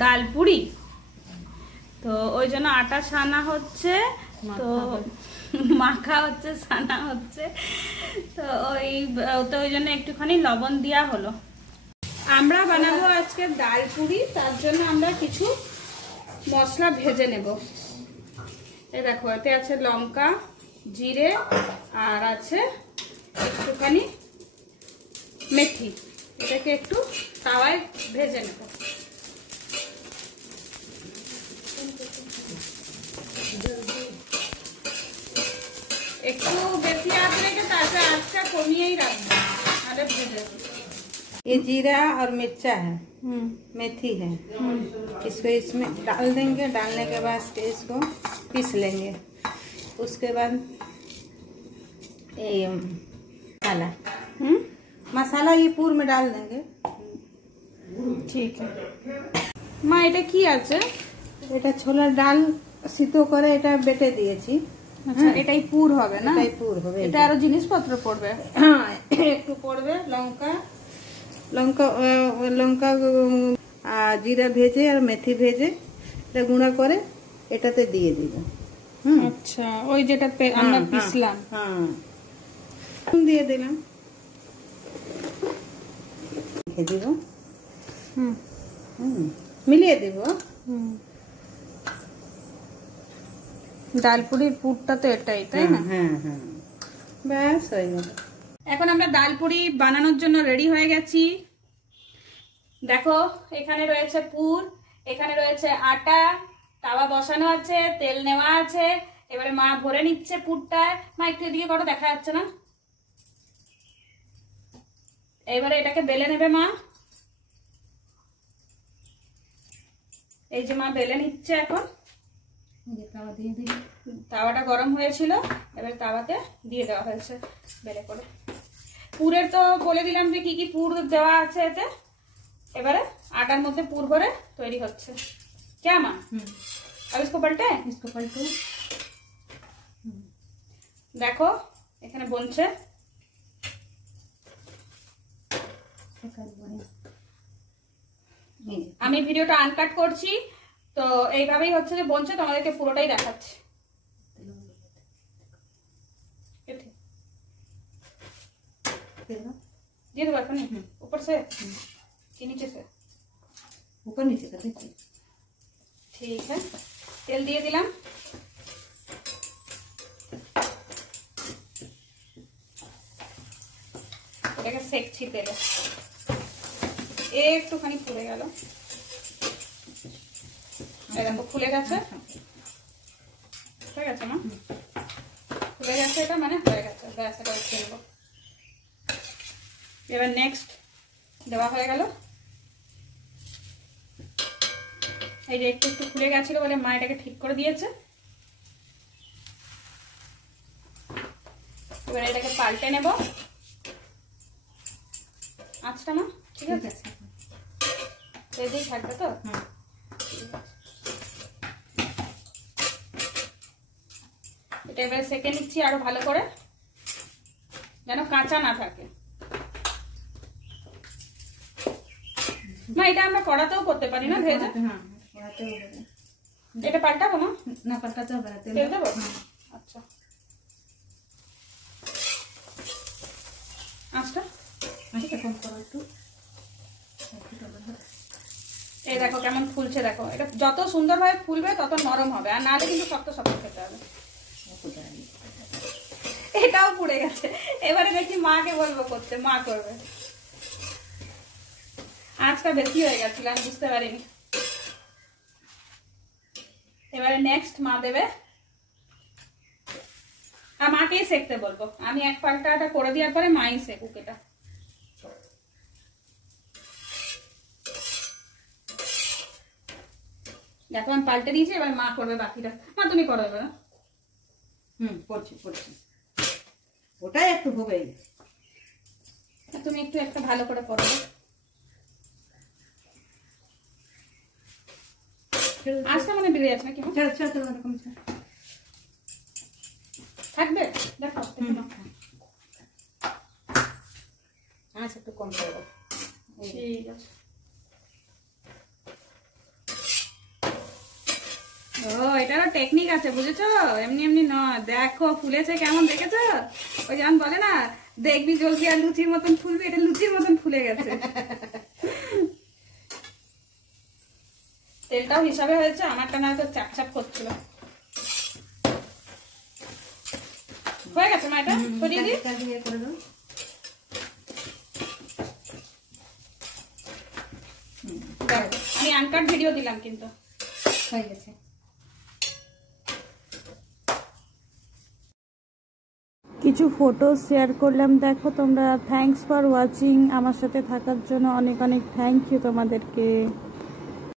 ডালপুরি। তো ওই জন্য আটা সানা হচ্ছে, তো মাখা হচ্ছে, সানা হচ্ছে। তো ওই জন্য একটুখানি লবণ দেওয়া হলো। আমরা বানাবো আজকে ডালপুরি, তার জন্য আমরা কিছু মশলা ভেজে নেব। এই দেখো, এতে আছে লঙ্কা, জিরে, আর আছে একটুখানি মেথি। এটাকে একটু তাওয়ায় ভেজে নেব। একটু বেশি আঁচ রেখে তারপরে আঁচটা কমিয়েই রাখবো, আরে ভেজে দেবো। ये जीरा और मिर्चा है, मेथी है, इसको इसमें डाल देंगे। डालने के बाद इसको पीस लेंगे। उसके बाद ये मसाला मसाला ये पूर में डाल देंगे। ঠিক আছে মা, এটা কি আছে? এটা ছোলার ডাল সিদ্ধ করে এটা বেটে দিয়েছি। আচ্ছা, এটাই পুর হবে না? এটাই পুর হবে। এটা আরো জিনিসপত্র পড়বে? হ্যাঁ, একটু পড়বে। লঙ্কা লঙ্কা লঙ্কা জিরা ভেজে আর মেথি ভেজে এটা গুঁড়া করে এটাতে দিয়ে দিব। আচ্ছা, ওই যেটা আমরা পিসলাম। হ্যাঁ, দিয়ে দিলাম, রেখে দিব। মিলিয়ে দিব। ডালপুরির পুরটা তো এটাই, তাই না? হ্যাঁ হ্যাঁ, ব্যাস হয়ে গেল। এখন আমরা ডালপুরি বানানোর জন্য রেডি হয়ে গেছি। দেখো, এখানে রয়েছে পুর, এখানে রয়েছে আটা, তাওয়া বসানো আছে, তেল নেওয়া আছে। এবারে মা ভরে নিচ্ছে পুরটায়। মা একটু এদিকে করো, দেখা যাচ্ছে না। এবারে এটাকে বেলে নেবে মা। এই যে মা বেলে নিচ্ছে এখন। তাওয়াটা গরম হয়েছিল, এবার তাওয়াতে দিয়ে দেওয়া হয়েছে বেলে করে। পুরের তো বলে দিলাম যে কি কি পুর দেওয়া আছে এতে। এবারে আটার মধ্যে পুর ভরে তৈরি হচ্ছে। क्या माँ? अब इसको पलटे? इसको पलटो। দেখো, এখানে বলছে। আমি ভিডিওটা আনকাট করছি, তো এইভাবেই হচ্ছে যে বলছে, তোমাদেরকে পুরোটাই দেখাচ্ছি। দিয়ে দেবো এখন ऊपर से कि नीचे से? ऊपर नीचे कर देते। ठीक है, तेल দিয়ে দিলাম। এটাকে সেকছি তেলে। একটুখানি ফুলে গেল, দেখো ফুলে গেছে। হয়ে গেছে না? ফুলে গেছে, এটা মানে হয়ে গেছে। ব্যাস, এটা উঠিয়ে নেব। এবার নেক্সট দেওয়া হয়ে গেল। এই যে একটু একটু ফুলে গেছিল বলে মা এটাকে ঠিক করে দিয়েছে। এবার এটাকে পাল্টে নেব। আঁচটা মা ঠিক আছে? রেডি থাকবে তো? এটা এবারে সেকে নিচ্ছি আরো ভালো করে, যেন কাঁচা না থাকে। না, এটা আমরা কড়াতেও করতে পারি না ভেজে? এটা পাল্টাবো না? না, পাল্টাতে হবে না। তেল দেবো? আচ্ছা, আচ্ছা কম করো একটু। এই দেখো কেমন ফুলছে। দেখো, এটা যত সুন্দরভাবে ফুলবে তত নরম হবে, আর নাহলে কিন্তু শক্ত শক্ত খেতে হবে। এটাও পুড়ে গেছে। এবারে দেখি মাকে বলবো করতে, মা করবে। আঁচটা বেশি হয়ে গেছিল, আমি বুঝতে পারিনি। এবারে নেক্সট মা দেবে, আর মাকেই সেকতে বলবো। আমি এক পাল্টাটা করে দেওয়ার পরে মাই সেকুক এটা। দেখো আমি পাল্টে দিয়েছি, এবার মা করবে বাকিটা। মা তুমি করো এবার। করছি। ওটাই একটু হবে, তুমি একটু একটা ভালো করে করো। আজকে মানে বেড়ে যাচ্ছে নাকি? থাকবে, দেখো আচ্ছা, একটু কম করবো। ঠিক আছে। ও এটারও টেকনিক আছে বুঝেছো, এমনি এমনি নয়। দেখো ফুলেছে কেমন, দেখেছো? ওই যেমন বলে না, দেখবি জলদি আর লুচির মতন ফুলবি, এটা লুচির মতন ফুলে গেছে। তেলটাও হিসাবে হয়েছে, আমারটা না তো চাপ চাপ করছিল। হয়ে গেছে মা, এটা সরিয়ে দিই। আমি আনকাট ভিডিও দিলাম কিন্তু হয়ে গেছে। কিছু ফটো শেয়ার করলাম, দেখো তোমরা। থ্যাঙ্কস ফর ওয়াচিং, আমার সাথে থাকার জন্য অনেক অনেক থ্যাংক ইউ তোমাদেরকে।